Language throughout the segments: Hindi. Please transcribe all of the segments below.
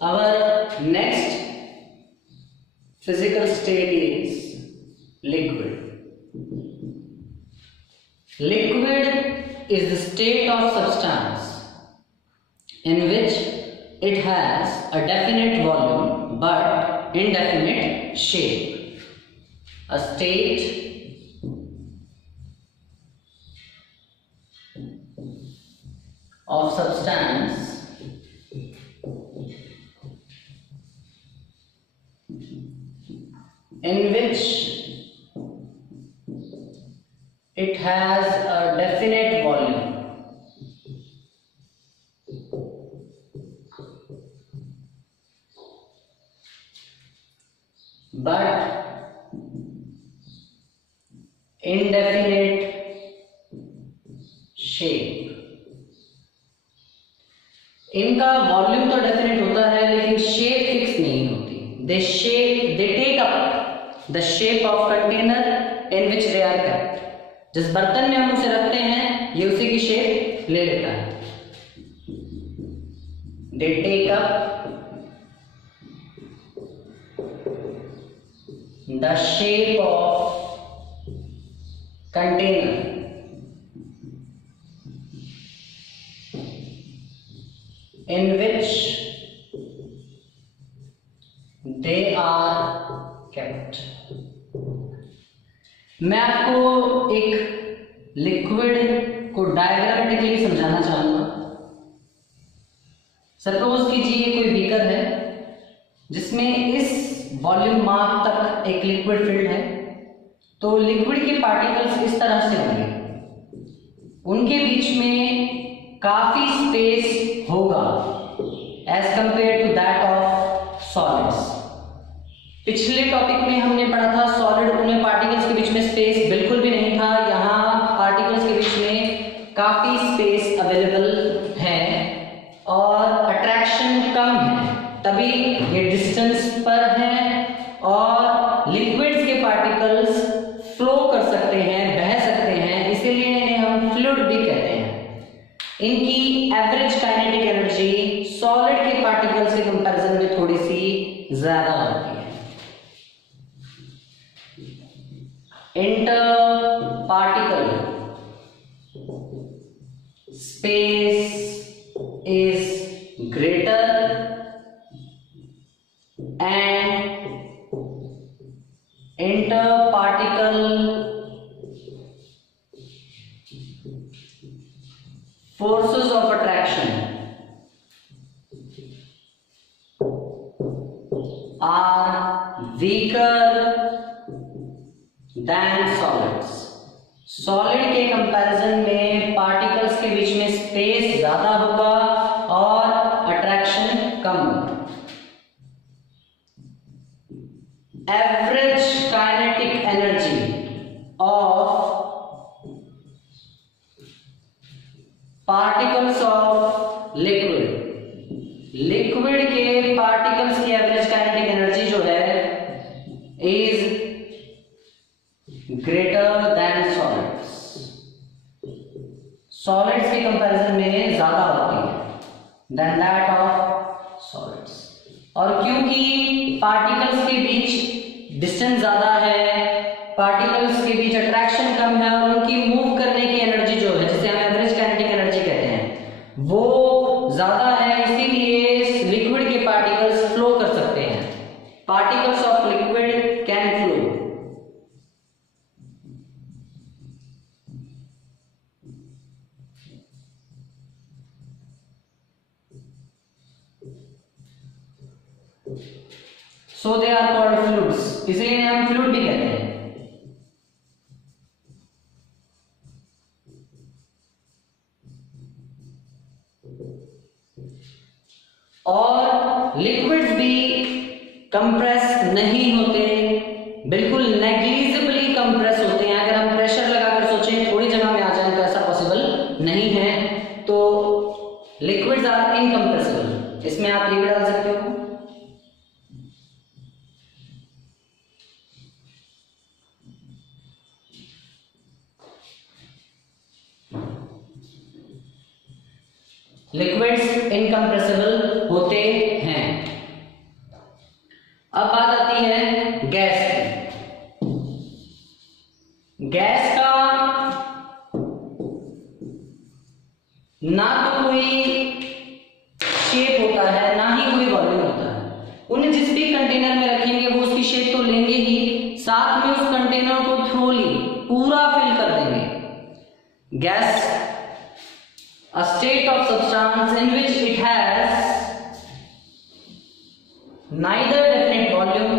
Our next physical state is liquid. Liquid is the state of substance in which it has a definite volume but indefinite shape. A state of substance in which it has a definite volume but indefinite shape. इनका वॉल्यूम तो डेफिनेट होता है लेकिन शेप फिक्स नहीं होती. they take up the shape of container in which they are kept. जिस बर्तन में हम उसे रखते हैं ये उसी की शेप ले लेता है. they take up the shape of container in which they are kept. मैं आपको एक लिक्विड को डायग्रामेटिकली समझाना चाहूंगा. सपोज कीजिए कोई बीकर है जिसमें इस वॉल्यूम मार्क तक एक लिक्विड फिल्ड है. तो लिक्विड के पार्टिकल्स इस तरह से होंगे, उनके बीच में काफी स्पेस होगा as compare to that of solids. पिछले टॉपिक में हमने पढ़ा था सॉलिड उनमें पार्टिकल्स के बीच में स्पेस बिल्कुल भी नहीं था. यहाँ पार्टिकल्स के बीच में काफी स्पेस अवेलेबल है और अट्रैक्शन कम है, तभी ये डिस्टेंस पर है और लिक्विड्स के पार्टिकल्स फ्लो कर सकते हैं, बह सकते हैं, इसीलिए इन्हें हम फ्लूइड भी कहते हैं. इनकी एवरेज काइनेटिक एनर्जी सॉलिड के पार्टिकल्स के कंपैरिजन में थोड़ी सी ज्यादा होती है. Inter particle space is greater and interparticle forces of attraction are weaker than solids. Solid के कंपैरिजन में पार्टिकल्स के बीच में स्पेस ज्यादा होगा और अट्रैक्शन कम होगा. Average kinetic energy of particles of liquid. Liquid के पार्टिकल्स की एवरेज काइनेटिक एनर्जी जो है is greater than solids. Solids के कंपैरिजन में ज्यादा होती है देन दैट ऑफ सॉलिड्स. और क्योंकि पार्टिकल्स के बीच डिस्टेंस ज्यादा है, पार्टिकल्स के बीच अट्रैक्शन कम है और उनकी मूव करने की एनर्जी जो है जिसे हम एवरेज काइनेटिक एनर्जी कहते हैं वो ज्यादा है, इसीलिए लिक्विड के पार्टिकल्स फ्लो कर सकते हैं. Particles of liquid can flow. So they are called fluids. इसलिए हम फ्लूइड भी कहते हैं. और लिक्विड्स भी कंप्रेस नहीं होते, बिल्कुल नेग्लिजिबली कंप्रेस होते हैं. अगर हम प्रेशर लगाकर सोचें थोड़ी जगह में आ जाए तो ऐसा पॉसिबल नहीं है. तो लिक्विड्स आर इनकंप्रेसिबल. इसमें आप ये भी डाल सकते हो. लिक्विड्स इनकंप्रेसिबल होते हैं. शेप होता है, ना ही कोई वॉल्यूम होता है। उन्हें जिस भी कंटेनर में रखेंगे वो उसकी शेप तो लेंगे ही, साथ में उस कंटेनर को थ्रोली पूरा फिल कर देंगे। Gas, a state of substance in which it has neither definite volume,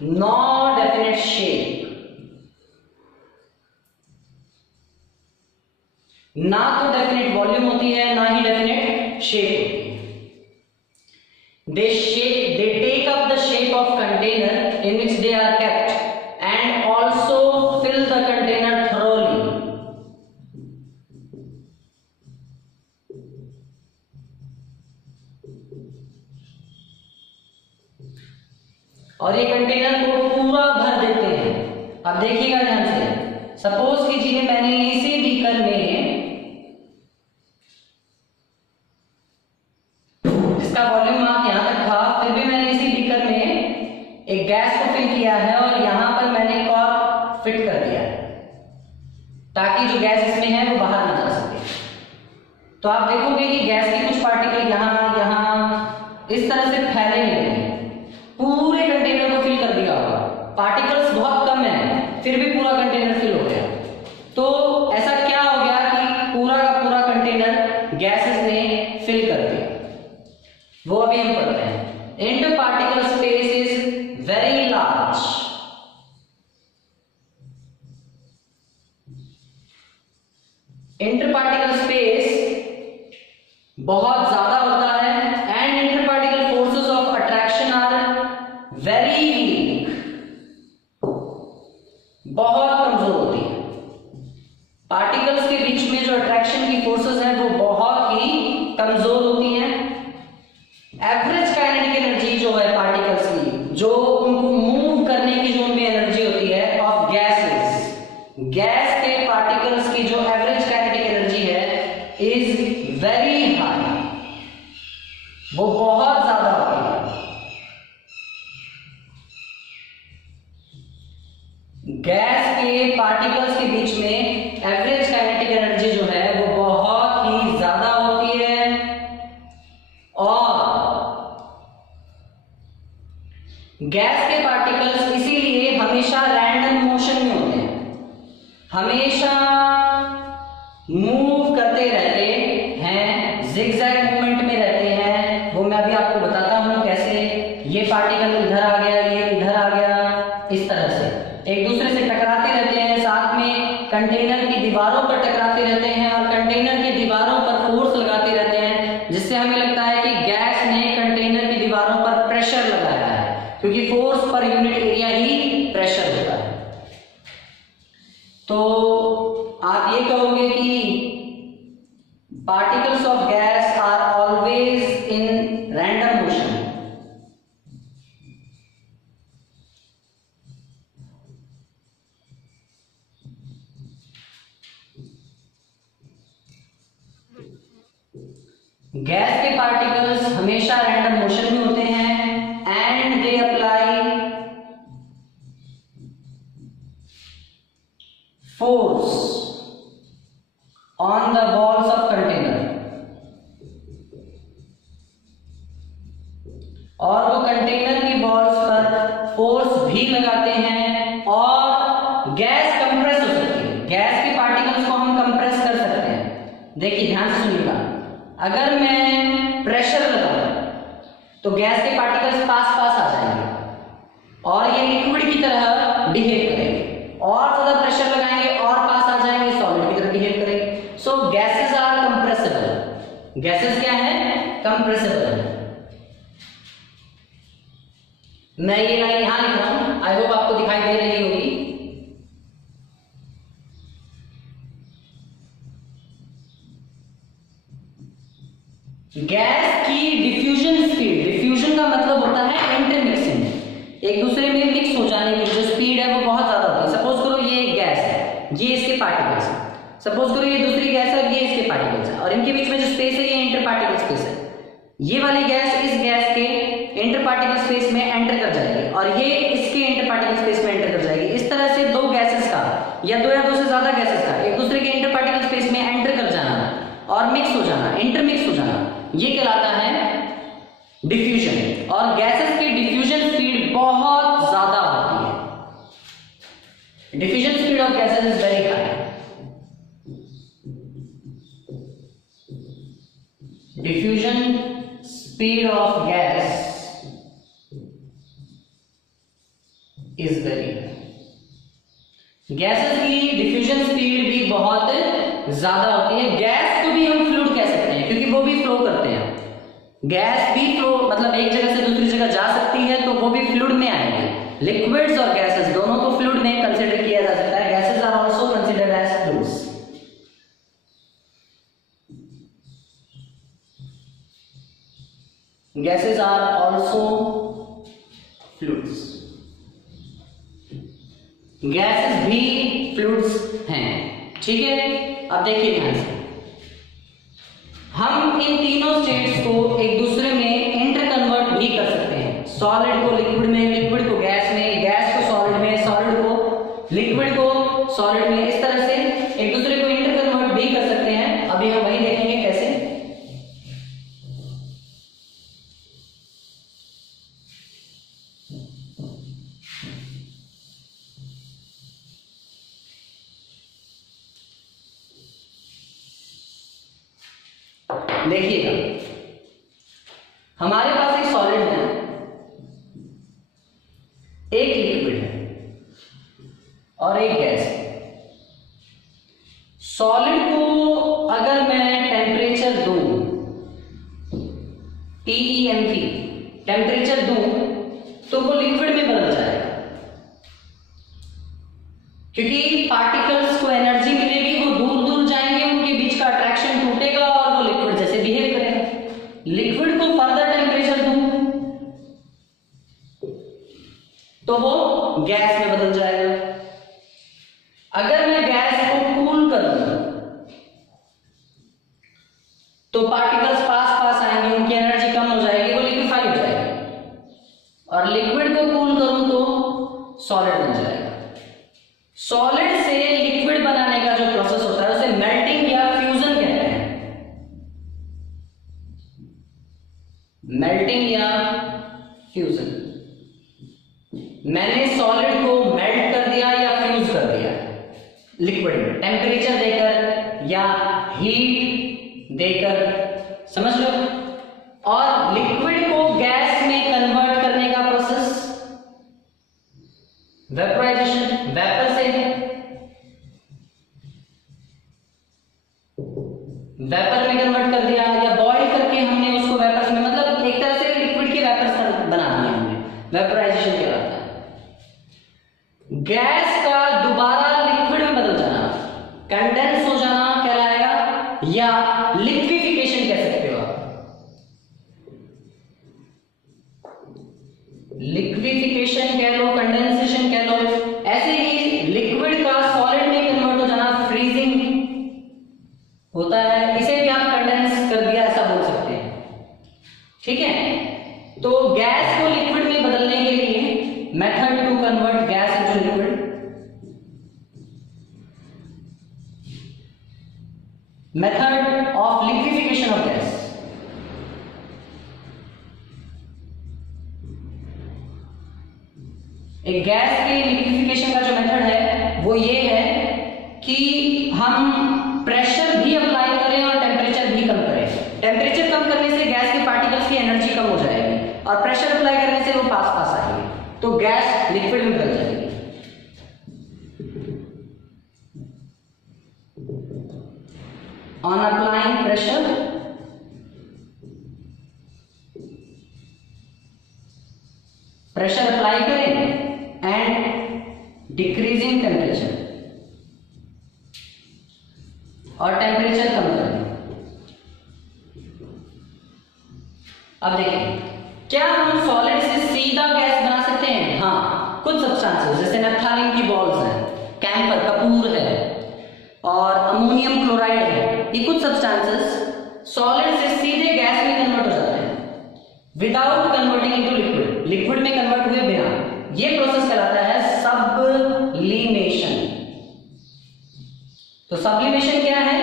nor definite shape। ना तो डेफिनेट वॉल्यूम होती है, ना ही डेफिनेट शेप होती है। They take up the shape of container in which they are kept and also fill the container thoroughly। और ये कंटेनर को पूरा भर देते हैं। अब देखिएगा ध्यान से, सपोज कीजिए मैंने इसी बीकर में, जिसका वॉल्यूम माप यहां तक था, फिर भी मैंने इसी बीकर में एक गैस को फिल किया है और यहां पर मैंने कॉर्क फिट कर दिया है ताकि जो गैस इसमें है वो बाहर ना जा सके। तो आप देखोगे कि गैस के कुछ पार्टिकल यहां इस तरह से फैले हुए हैं, पूरे कंटेनर को फिल कर दिया होगा। पार्टिकल्स बहुत कम है, फिर भी पूरा कंटेनर फिल हो गया। तो ऐसा क्या हो गया कि पूरा का पूरा कंटेनर गैसेस ने फिल कर दिया। वो अभी हम पढ़ते हैं। Interparticle space is very large. Interparticle space बहुत ज्यादा होता है and interparticle forces of attraction are very weak, बहुत कमजोर होती है। पार्टिकल्स के बीच में जो अट्रैक्शन की फोर्सेस हैं वो बहुत ही कमजोर होती हैं। एवरेज काइनेटिक एनर्जी जो है पार्टिकल्स की, जो उनको मूव करने की जो उनमें एनर्जी होती है ऑफ गैसेस, गैस के पार्टिकल्स की जो एवरेज काइनेटिक एनर्जी है इज वेरी हाई, वो बहुत ज्यादा होती है। गैस के पार्टिकल्स के बीच में एवरेज काइनेटिक एनर्जी जो है वो बहुत ही ज्यादा होती है और गैस के पार्टिकल्स इसीलिए हमेशा रैंडम मोशन में होते हैं, हमेशा मूव करते रहते हैं, जिगजैग मूवमेंट में रहते हैं। वो मैं अभी आपको बताता हूं कैसे। ये पार्टिकल इधर आ गया, ये इधर आ गया, इस तरह से एक दूसरे से टकराते रहते हैं, साथ में कंटेनर की दीवारों पर टकराते रहते हैं और कंटेनर की दीवारों पर फोर्स लगाते रहते हैं, जिससे हमें लगता है कि गैस ने कंटेनर की दीवारों पर प्रेशर लगाया है, क्योंकि फोर्स पर यूनिट एरिया ही प्रेशर होता है। तो आप ये कहोगे कि particles of gas are always in random motion. Gas के पार्टिकल्स हमेशा रैंडम मोशन में होते हैं and they apply force on the walls of container, और वो कंटेनर की वॉल्स पर फोर्स भी लगाते हैं और गैस कंप्रेस हो सकती है। गैस के पार्टिकल्स को हम कंप्रेस कर सकते हैं। देखिए ध्यान से सुनिएगा, अगर मैं प्रेशर लगाऊं तो गैस के पार्टिकल्स पास पास आ जाएंगे और ये लिक्विड की तरह बिहेव करेंगे, और ज्यादा प्रेशर लगाएंगे और पास आ जाएंगे, सॉलिड की तरह बिहेव करेंगे। सो गैसेस आर कंप्रेसिबल। गैसेस क्या है? कंप्रेसिबल है। मैं ये लाइन यहां लिख रहा हूं, आई होप आपको दिखाई दे रही होगी। गैस की डिफ्यूजन स्पीड, डिफ्यूजन का मतलब होता है इंटरमिक्सिंग, एक दूसरे में मिक्स हो जाने की जो स्पीड है वो बहुत ज्यादा होती है। सपोज करो ये एक गैस है, ये इसके पार्टिकल्स है। सपोज करो ये दूसरी गैस है, ये इसके पार्टिकल्स है, और इनके बीच में जो स्पेस है ये इंटर पार्टिकल स्पेस है। ये वाली गैस इस गैस के इंटर पार्टिकल स्पेस में एंटर कर जाएगी और ये इसके इंटर पार्टिकल स्पेस में एंटर कर जाएगी। इस तरह से दो गैसेस का या दो से ज्यादा गैसेस का एक दूसरे के इंटर पार्टिकल स्पेस में एंटर कर जाना और मिक्स हो जाना, इंटरमिक्स हो जाना, ये कहलाता है डिफ्यूजन। और गैसेस की डिफ्यूजन स्पीड बहुत ज्यादा होती है। Diffusion speed of gases is very high. Diffusion speed of gas is very high. Gases की डिफ्यूजन स्पीड भी बहुत ज्यादा होती है। गैस को भी हम फ्लूइड कह सकते हैं क्योंकि वो भी फ्लो करते हैं। गैस भी फ्लो मतलब एक जगह से दूसरी जगह जा सकती है तो वो भी फ्लूइड में आएंगे। लिक्विड्स और गैसेस दोनों को फ्लूइड में कंसीडर किया जा सकता है। Gases are also considered as fluids. Gases are also fluids. Gases भी फ्लूइड्स हैं, ठीक है। अब देखिए ध्यान से, हम इन तीनों स्टेट्स को एक दूसरे में इंटर कन्वर्ट भी कर सकते हैं। सॉलिड को लिक्विड में, लिक्विड को गैस में, गैस को सॉलिड में, सॉलिड को लिक्विड को सॉलिड में, इस तरह से एक दूसरे को इंटर कन्वर्ट भी कर सकते हैं। अभी हम वही देखेंगे कैसे। देखिएगा, हमारे पास एक सॉलिड है, एक लिक्विड है और एक गैस है। सॉलिड को अगर मैं टेम्परेचर दूं, TEMP टेम्परेचर दूं, तो वो लिक्विड में बदल जाएगा क्योंकि पार्टिकल्स को एनर्जी मिलेगी, वो दूर दूर जाएंगे, उनके बीच का अट्रैक्शन टूटेगा और वो लिक्विड जैसे बिहेव करेगा। लिक्विड को फर्दर टेम्परेचर दूं तो वो गैस में बदल जाएगा। अगर मैं गैस को कूल कर दूं तो पार्टिकल्स पास पास आएंगे, उनकी एनर्जी कम हो जाएगी, वो लिक्विफाई हो जाएगी। और लिक्विड को कूल करूं तो सॉलिड बन जाएगा। सॉलिड से लिक्विड बनाने का जो प्रोसेस होता है उसे मेल्टिंग या फ्यूजन कहते हैं। मेल्टिंग या फ्यूजन। मैंने सॉलिड को मेल्ट कर दिया या फ्यूज कर दिया लिक्विड में, टेम्परेचर देकर या हीट देकर, समझ लो। और लिक्विड को गैस में कन्वर्ट करने का प्रोसेस वेपराइजेशन, वेपर से वेपर में कन्वर्ट कर दिया या बॉइल करके हमने उसको वेपर्स में, मतलब एक तरह से लिक्विड के वेपर्स बना दिए हमने, वेपराइजेशन कहलाता है। गैस का दोबारा लिक्विड में बदल जाना, कंडेंस हो जाना कहलाएगा या लिक्विफिकेशन कह सकते हो आप। लिक्विफिकेशन कह लो, कंडेंसेशन कह लो। ऐसे ही लिक्विड का सॉलिड में कन्वर्ट हो जाना फ्रीजिंग होता है, इसे भी आप कंडेंस कर दिया ऐसा बोल सकते हैं, ठीक है। तो गैस को लिक्विड में बदलने के लिए method to convert gas into liquid, method of liquefaction of gas. एक गैस के लिक्विफिकेशन का जो मेथड है वो ये है कि हम प्रेशर भी अप्लाई करें और टेम्परेचर भी कम करें। टेम्परेचर कम करने से गैस के पार्टिकल्स की एनर्जी कम हो जाएगी और प्रेशर अप्लाई करने से वो पास पास आएंगे, तो गैस लिक्विड में बदल जाएगी। On applying pressure, pressure apply करें एंड डिक्रीजिंग टेम्परेचर और टेम्परेचर कम करें। अब देखिए, क्या हम सॉलिड से सीधा गैस बना सकते हैं? हाँ, कुछ सब्सटेंसेस जैसे नैप्थलीन की बॉल्स हैं, कैम्फर कपूर है और अमोनियम क्लोराइड है, ये कुछ सब्सटेंसेस सॉलिड से सीधे गैस में कन्वर्ट हो जाते हैं विदाउट कन्वर्टिंग इनटू तो सब्लिमेशन क्या है?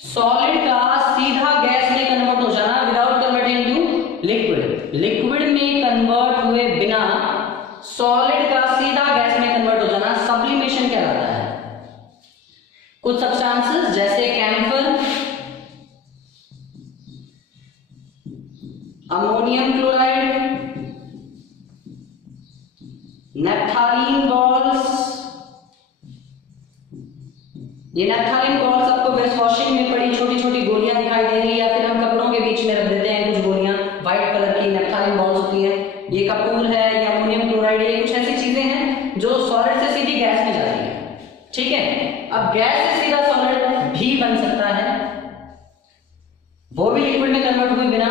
सॉलिड का सीधा गैस में कन्वर्ट हो जाना without converting to liquid. Liquid में कन्वर्ट हुए बिना सॉलिड का सीधा गैस में कन्वर्ट हो जाना सब्लिमेशन कहलाता है। कुछ सब्सटेंसेस जैसे कैम्फर, अमोनियम क्लोराइड, नेप्थालीन बॉल्स, ये नेप्थालीन बॉल्स आपको वेस्ट वॉशिंग में पड़ी छोटी छोटी गोलियां दिखाई दे रही है, या फिर हम कपड़ों के बीच में रख देते हैं कुछ गोलियां व्हाइट कलर की नेप्थालीन बॉल्स होती है। ये कपूर है, ये अमोनियम क्लोराइड, ये कुछ ऐसी चीजें हैं जो सॉलिड से सीधी गैस में जाती है। ठीक है, अब गैस से सीधा सॉलिड भी बन सकता है, वो भी लिक्विड में कन्वर्ट हुए बिना।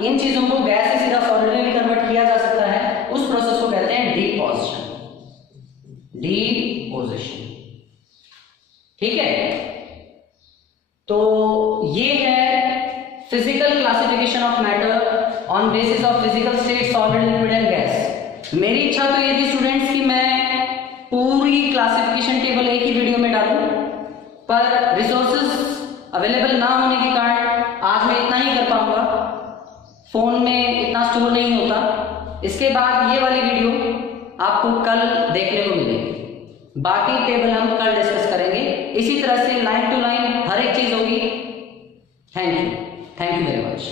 इन चीजों को गैस से सीधा सॉलिड में भी कन्वर्ट किया जा सकता है, उस प्रोसेस को कहते हैं डीपोजिशन। डीपोजिशन, ठीक है। तो ये है physical classification of matter on basis of physical state, solid, liquid and gas. मेरी इच्छा तो ये थी स्टूडेंट्स कि मैं पूरी क्लासिफिकेशन टेबल एक ही वीडियो में डालूं, पर रिसोर्सेज अवेलेबल ना होने के कारण आज मैं इतना ही कर पाऊंगा, फोन में इतना स्टोर नहीं होता। इसके बाद ये वाली वीडियो आपको कल देखने को मिलेगी, बाकी टेबल हम कल डिस्कस करेंगे। इसी तरह से लाइन टू लाइन हर एक चीज होगी। Thank you very much.